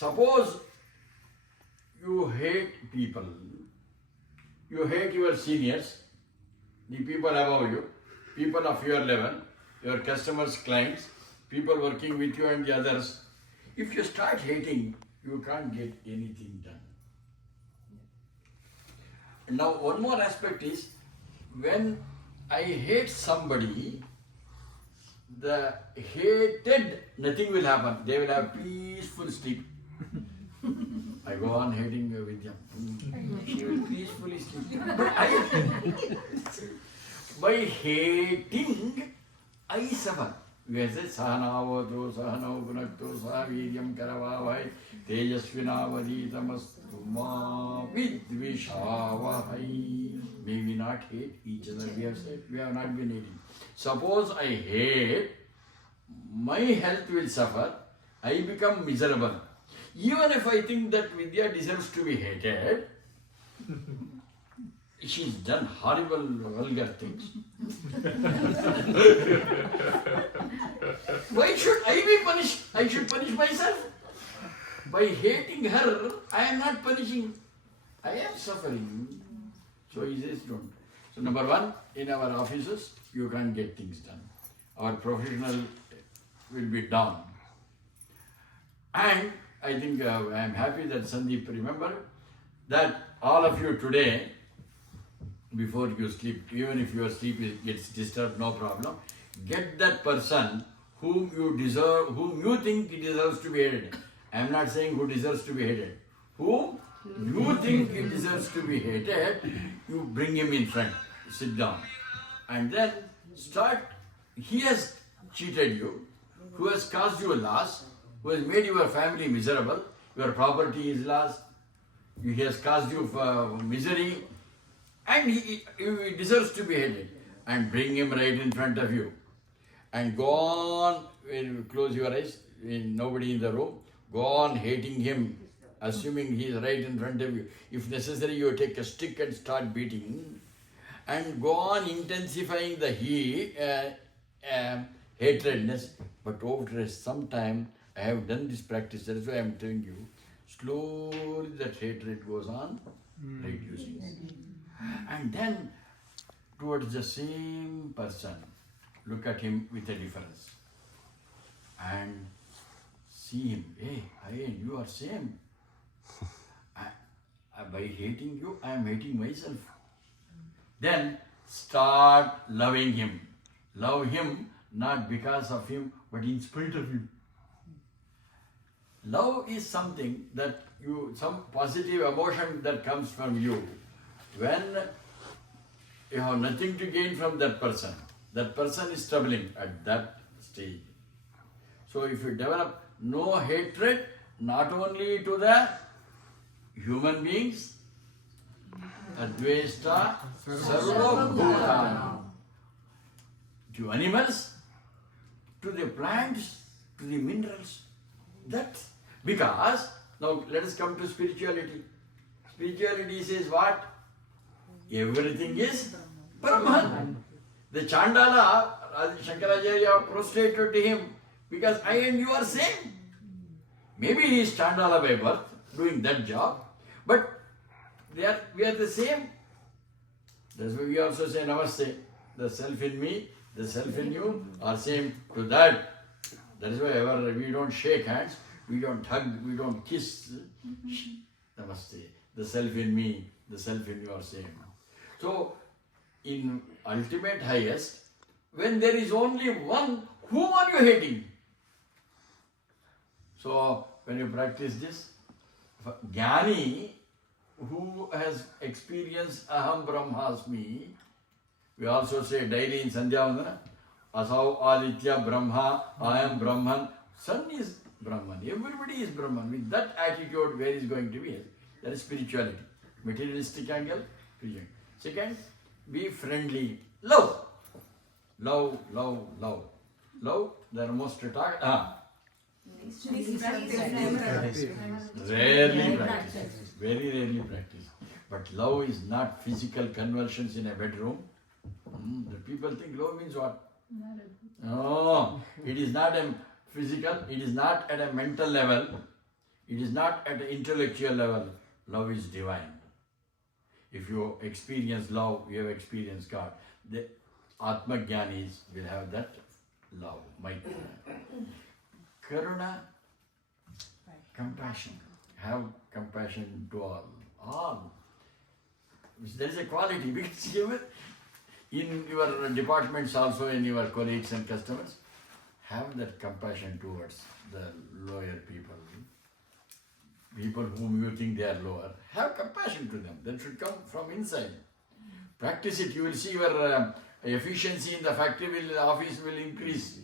suppose you hate people, you hate your seniors, the people above you, people of your level, your customers, clients, people working with you and the others. If you start hating, you can't get anything done. Now, one more aspect is, when I hate somebody, the hated, nothing will happen. They will have peaceful sleep. I go on hating Vidya. She will peacefully sleep. But by hating, I suffer. We say, Sahanavatu, Sahanav Gunaktu, Sahaviryam Karavavai, Tejasvinavaditamastu ma vidvishavahai. May we not hate each other. We have said, we have not been hating. Suppose I hate, my health will suffer, I become miserable. Even if I think that Vidya deserves to be hated, she's done horrible, vulgar things. Why should I be punished? I should punish myself. By hating her, I am not punishing. I am suffering. So he says, don't. So number one, in our offices, you can't get things done. Our professional will be down. And I think I am happy that Sandeep remembered that all of you today, before you sleep, even if your sleep gets disturbed, no problem, get that person whom you deserve, whom you think he deserves to be hated. I am not saying who deserves to be hated. Whom you think he deserves to be hated, you bring him in front, sit down. And then start, he has cheated you, who has caused you a loss, who has made your family miserable, your property is lost, he has caused you misery, and he deserves to be hated. And bring him right in front of you. And go on, when you close your eyes, nobody in the room, go on hating him, assuming he is right in front of you. If necessary, you take a stick and start beating. And go on intensifying the hatredness. But after some time, I have done this practice, that's why I am telling you, slowly that hatred goes on reducing. And then, towards the same person, look at him with a difference. And see him, hey, you are same. By hating you, I am hating myself. Then start loving him. Love him not because of him, but in spite of him. Love is something that some positive emotion that comes from you. When you have nothing to gain from that person is troubling at that stage. So if you develop no hatred, not only to the human beings, Advesta Sarva Bhutanam, to animals, to the plants, to the minerals. That, because, now let us come to spirituality. Spirituality says what? Everything is Brahman. The Chandala, Shankaracharya prostrated to him because I and you are same. Maybe he is Chandala by birth, doing that job, but we are the same. That's why we also say Namaste. The self in me, the self in you are same to that. That is why we don't shake hands, we don't hug, we don't kiss. Namaste. The self in me, the self in you are same. So, in ultimate highest, when there is only one, whom are you hating? So, when you practice this, Jnani, who has experienced Aham Brahmasmi, we also say daily in Sandhya Vandana, Asau Aditya Brahma, I am Brahman. Sun is Brahman, everybody is Brahman. With that attitude, where is going to be? That is spirituality. Materialistic angle, spirituality. Second, be friendly. Love. Love, love, love. Love, the most talk. Rarely practice. Very rarely practice. But love is not physical conversions in a bedroom. The people think love means what? No, it is not a physical, it is not at a mental level. It is not at the intellectual level. Love is divine. If you experience love, you have experienced God. The Atma Jnanis will have that love, Maitri. Karuna, compassion. Have compassion to all. All. There is a quality because in your departments also, in your colleagues and customers, have that compassion towards the lower people. People whom you think they are lower, have compassion to them. That should come from inside. Practice it, you will see your efficiency in the factory, office will increase.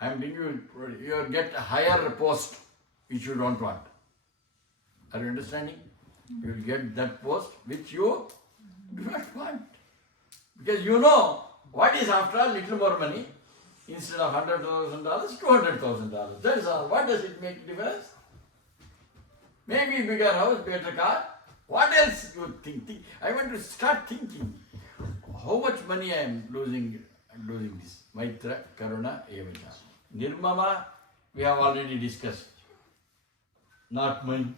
I am thinking you will get a higher post which you don't want. Are you understanding? You will get that post which you do not want. Because you know what is after all little more money. Instead of $100,000, $200,000. That is all. What does it make difference? Maybe bigger house, better car. What else you think? I want to start thinking. How much money I am losing this. Maitra, Karuna, Evaja. Nirmama, we have already discussed. Not money.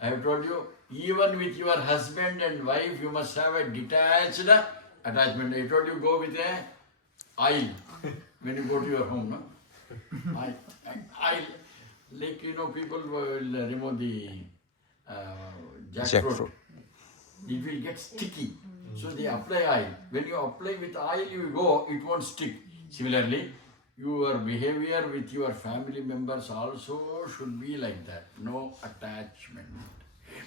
I have told you, even with your husband and wife, you must have a detached attachment. I told you, go with a aisle when you go to your home, no? Aisle. Like, people will remove the jackfruit. It will get sticky. So they apply oil. When you apply with oil, you go, it won't stick. Similarly, your behavior with your family members also should be like that. No attachment.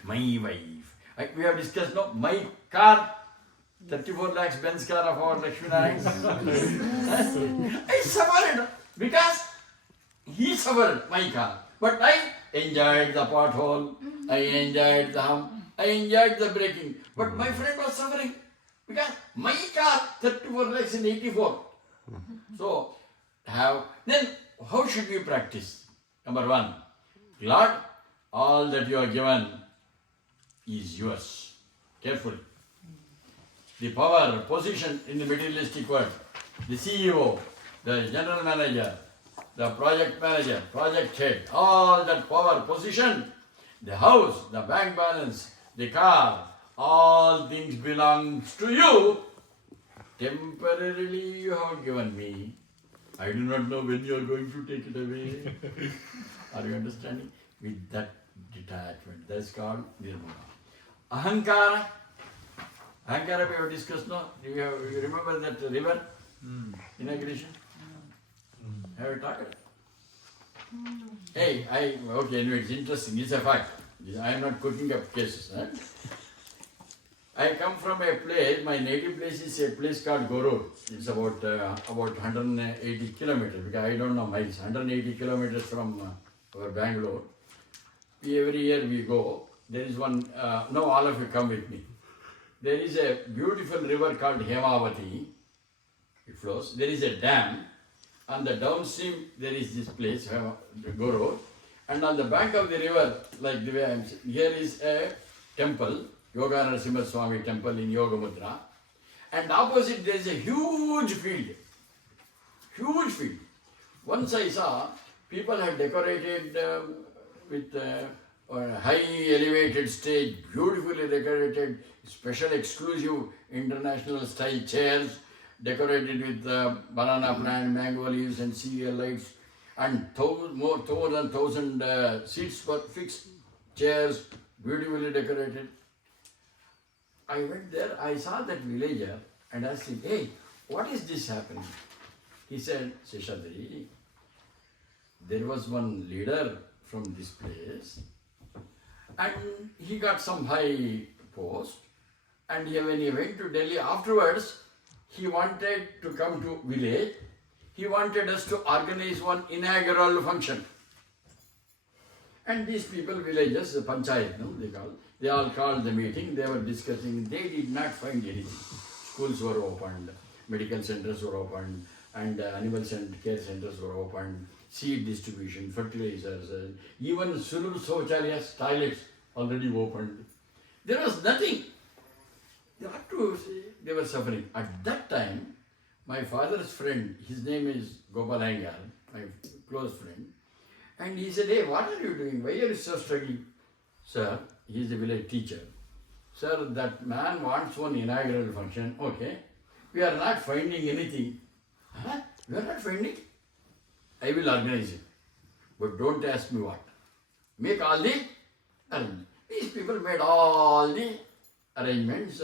My wife. We have discussed, no? My car, 34 lakhs Benz car of our Lakshmi Narayan. I suffered because he suffered my car. But I enjoyed the pothole, I enjoyed the hump, I enjoyed the braking. But my friend was suffering because my car, 34 lakhs in 84. So, then how should we practice? Number one, Lord, all that you are given is yours. Carefully. The power, position in the materialistic world, the CEO, the general manager, the project manager, project head, all that power, position, the house, the bank balance, the car, all things belongs to you. Temporarily you have given me. I do not know when you are going to take it away. Are you understanding? With that detachment, that's called nirmama. Ahankara. Ahankara we have discussed, no? You remember that river inauguration? Have you talked? Hey, okay, anyway, it's interesting, it's a fact. I am not cooking up cases. Huh? I come from a place, my native place is a place called Goro. It's about 180 kilometers, because I don't know miles, 180 kilometers from our Bangalore. Every year we go. There is one, now all of you come with me. There is a beautiful river called Hemavati. It flows. There is a dam. On the downstream, there is this place, Goro. And on the bank of the river, like the way I am saying, here is a temple, Yoga Narasimha Swami temple in Yoga Mudra. And opposite, there is a huge field. Huge field. Once I saw, people have decorated with a high elevated stage, beautifully decorated, special exclusive international style chairs, decorated with banana plant, mango leaves and cereal lights, and more than 1,000 seats for fixed chairs, beautifully decorated. I went there, I saw that villager and asked him, hey, what is this happening? He said, Sheshadri, there was one leader from this place and he got some high post, and when he went to Delhi afterwards, he wanted to come to village. He wanted us to organize one inaugural function. And these people, villagers, the panchayat, no, they all called the meeting. They were discussing. They did not find anything. Schools were opened, medical centers were opened, and animal care centers were opened. Seed distribution, fertilizers, even Sulur Socharyas, toilets already opened. There was nothing. They were suffering. At that time, my father's friend, his name is Gopal Iyengar, my close friend, And he said, hey, what are you doing? Why are you so struggling? Sir, he is a village teacher. Sir, that man wants one inaugural function. Okay. We are not finding anything. Huh? We are not finding? I will organize it. But don't ask me what. Make all the arrangements. These people made all the arrangements.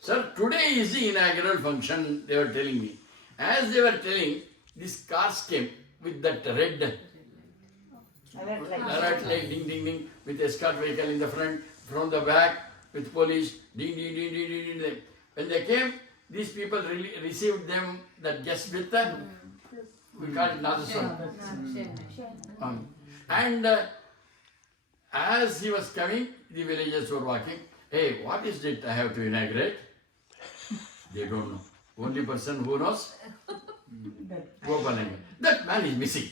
Sir, today is the inaugural function, they were telling me. As they were telling, these cars came with that red light, ding, ding, ding, with escort vehicle in the front, from the back, with police, ding, ding, ding, ding, ding, ding. When they came, these people received them, that guest with them. We call it Nadaswan. And as he was coming, the villagers were walking. Hey, what is it I have to inaugurate? They don't know. Only person who knows? Gopalangan. That man is missing.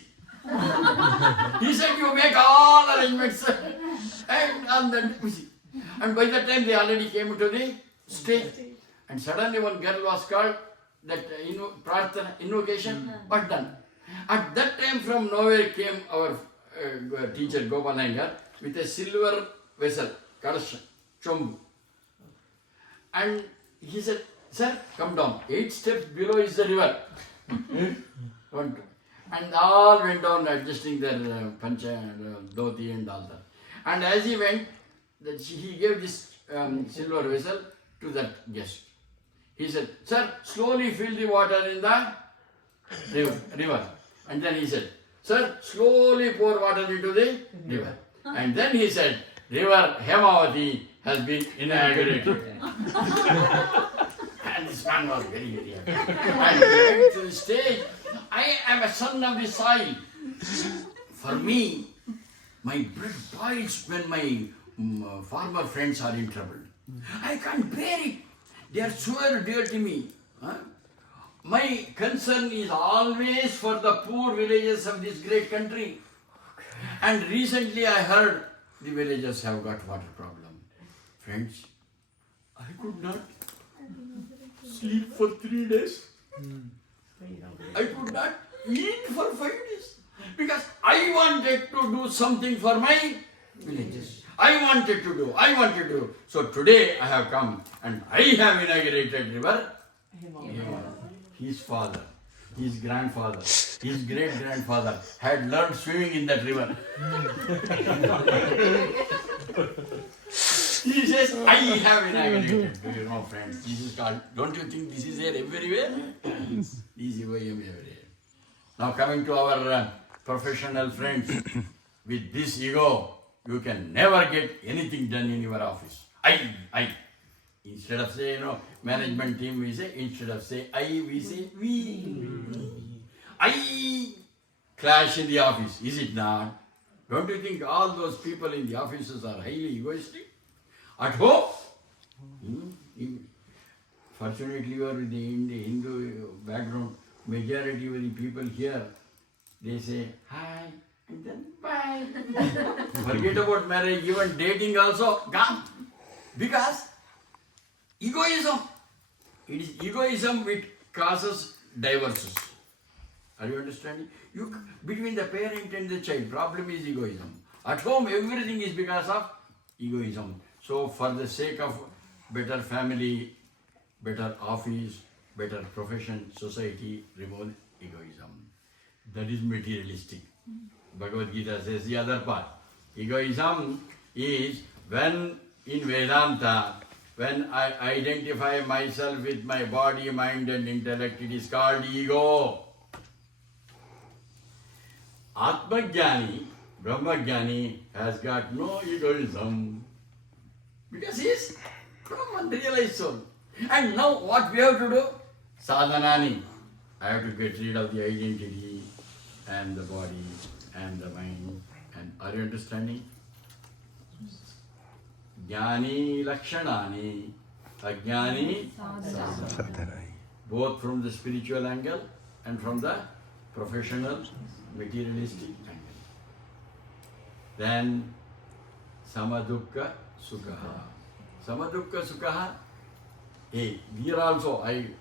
He said, you make all arrangements and then missing. And by that time they already came to the stage. And suddenly one girl was called, that prarthana, invocation was done. At that time from nowhere came our teacher Gopalangan with a silver vessel, Kalasha, Chombu. And he said, sir, come down. 8 steps below is the river. One, two. And all went down adjusting their pancha and dhoti and all that. And as he went, he gave this silver vessel to that guest. He said, sir, slowly fill the water in the river. And then he said, sir, slowly pour water into the river. And then he said, river Hemavati has been inaugurated. And this man was very, very happy. And he went to the stage. I am a son of the soil. For me, my blood boils when my farmer friends are in trouble. I can't bear it. They are so dear to me. Huh? My concern is always for the poor villages of this great country. And recently I heard the villagers have got water problem. Friends, I could not sleep for 3 days. I could not eat for 5 days. Because I wanted to do something for my villages. I wanted to do. So today I have come and I have inaugurated river. His father, his grandfather, his great-grandfather had learned swimming in that river. He says, I have inaugurated. Do you know, friends, this is called, don't you think this is there everywhere? This is everywhere. Now coming to our professional friends, with this ego, you can never get anything done in your office. I. Instead of say, management team we say, instead of say I, we say we. I clash in the office, is it not? Don't you think all those people in the offices are highly egoistic? At home? Fortunately, you are in the Hindu background. Majority of the people here, they say hi and then bye. Forget about marriage, even dating also gone. Because egoism. It is egoism which causes divorces. Are you understanding? Between the parent and the child, problem is egoism. At home, everything is because of egoism. So, for the sake of better family, better office, better profession, society, remove egoism. That is materialistic. Bhagavad Gita says the other part. Egoism is when in Vedanta, when I identify myself with my body, mind and intellect, it is called ego. Atmajnani, Brahmajnani has got no egoism. Because he is Brahman, realized soul. And now what we have to do? Sadhanani. I have to get rid of the identity and the body and the mind. And are you understanding? Jnani Lakshanani, Ajnani Sadhanani. Both from the spiritual angle and from the professional, materialistic angle. Then Samadukka Sukha. Samadukka Sukha. Hey, here also, in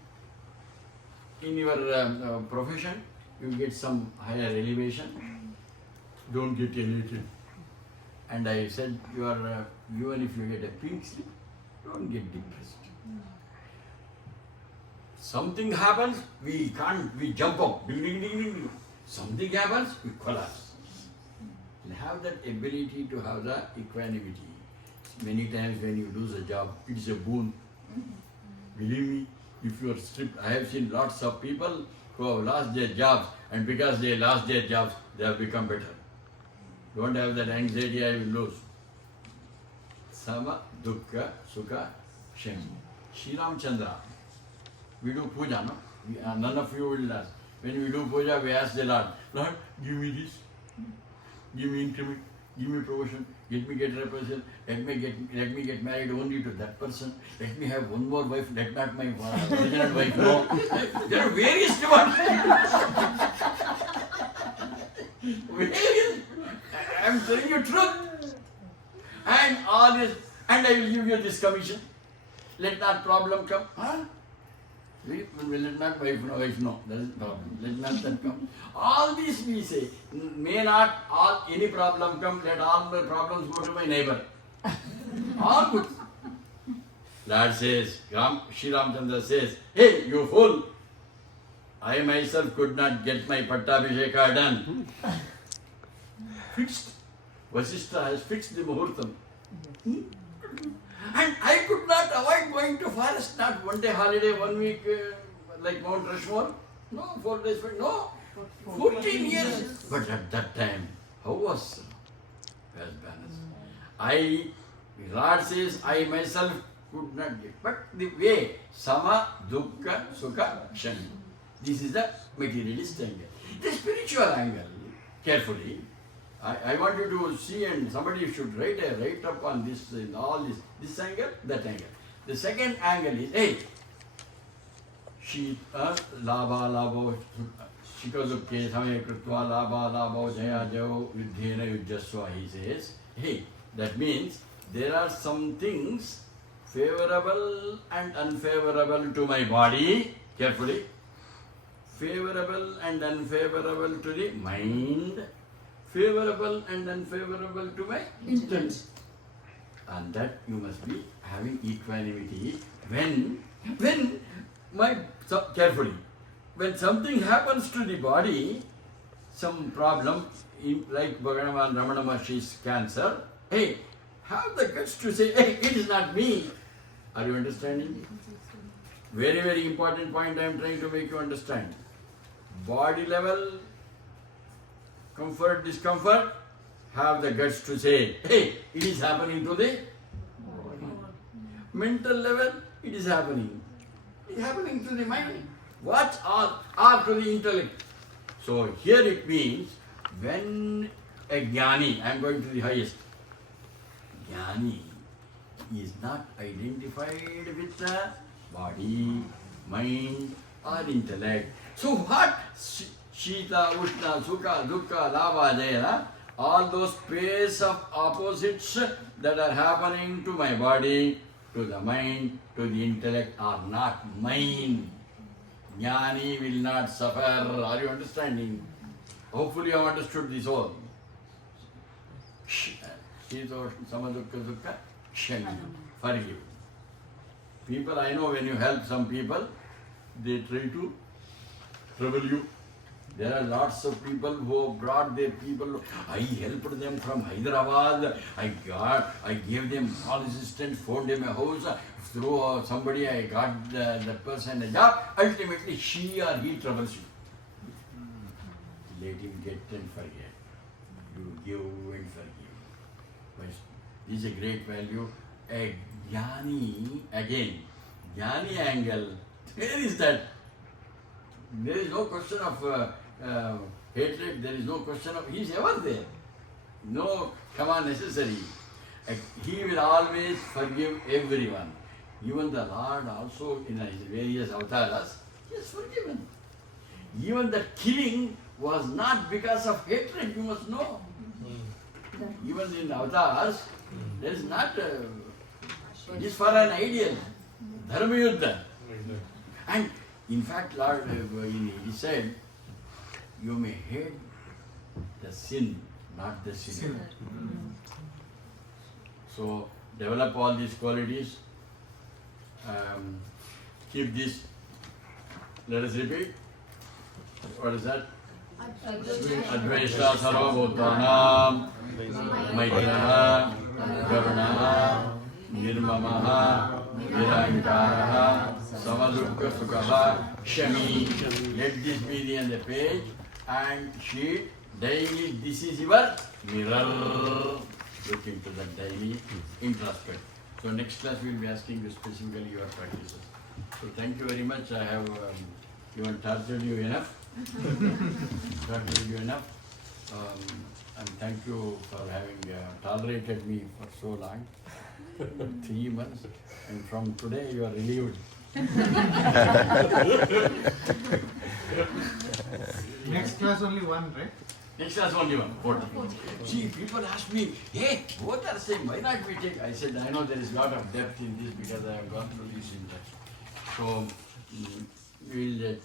your profession, you get some higher elevation. don't get elated. And I said, even if you get a pink slip, don't get depressed. Something happens, we jump up. Ding, ding, ding, ding. Something happens, we collapse. And have that ability to have the equanimity. Many times when you lose a job, it's a boon. Believe me, if you are stripped, I have seen lots of people who have lost their jobs, and because they lost their jobs, they have become better. Don't have that anxiety, I will lose. Sama, Dukkha, Sukha, Shami. Sri Ramchandra. We do puja, no? None of you will ask. When we do puja, we ask the Lord, Lord, give me this, give me increment, give me promotion, let me get repression, let me get married only to that person, let me have one more wife, let not my original wife know. There are various demands. Various. I am telling you truth. And all this, and I will give you this commission. Let not problem come. Huh? Let not wife know, that is the problem. Let not that come. All this we say, may not any problem come, let all the problems go to my neighbor. All good. Lord says, Sri Ramchandra says, hey, you fool, I myself could not get my Pattabhisheka done. Fixed. Vasishtha has fixed the Muhurtam. And I could not avoid going to forest, not one day holiday, 1 week, like Mount Rushmore. No, 4 days, no. 14 years. But at that time, how was balance? Lord says, I myself could not get. But the way, Sama, Dukkha, Sukha, Shami. This is the materialist angle. The spiritual angle, carefully, I want you to see, and somebody should write up on this, in all this angle, that angle. The second angle is, hey, Labha, Shikazukhe, Samaya Krutva, Labha, Jaya, Jayo, Yudhena, Yujjasva, he says, hey, that means there are some things favorable and unfavorable to my body, carefully, favorable and unfavorable to the mind, favorable and unfavorable to my intellect. And that you must be having equanimity carefully, when something happens to the body, some problem, like Bhagavan Ramana Maharshi's cancer, hey, have the guts to say, hey, it is not me. Are you understanding? Very, very important point I am trying to make you understand. Body level, comfort, discomfort, have the guts to say, hey, it is happening to the body. Mental level, it is happening. It is happening to the mind. What are to the intellect? So here it means, when a jnani, I am going to the highest, jnani is not identified with the body, mind or intellect. So what? Shita, Ushna, Sukha, Dukkha, Labha, Jaya, all those pairs of opposites that are happening to my body, to the mind, to the intellect are not mine. Jnani will not suffer. Are you understanding? Hopefully you have understood this all. Shita, Samadukha, Dukkha, Shami, forgive. People, I know when you help some people, they try to trouble you. There are lots of people who brought their people. I helped them from Hyderabad. I gave them all assistance, found them a house. Through somebody, I got that person a job. Ultimately, she or he troubles you. Let him get and forget. You give and forgive. But this is a great value. A jnani, again, jnani angle, where is that? There is no question of hatred, there is no question of, he is ever there. No karma necessary. He will always forgive everyone. Even the Lord also in his various avatars, he has forgiven. Even the killing was not because of hatred, you must know. Even in avatars, there is not, it is for an ideal, dharma yuddha. And in fact, Lord, he said, you may hate the sin, not the sinner. So develop all these qualities. Keep this. Let us repeat. What is that? Advaita sarvabhutanam maitraha karunaha nirmamaha nirankaraha samadukha sukhaha kshami. Let this be on the page and sheet. Daily, this is your mirror. Look into that daily, introspect. So next class we will be asking you specifically your practices. So thank you very much. I have even tortured you enough. Tortured you enough. And thank you for having tolerated me for so long. 3 months. And from today you are relieved. Next class only one, right? Next class only one. 40. See, people ask me, hey, both are same, why not we take? I said, I know there is a lot of depth in this because I have gone through this in touch. So, we'll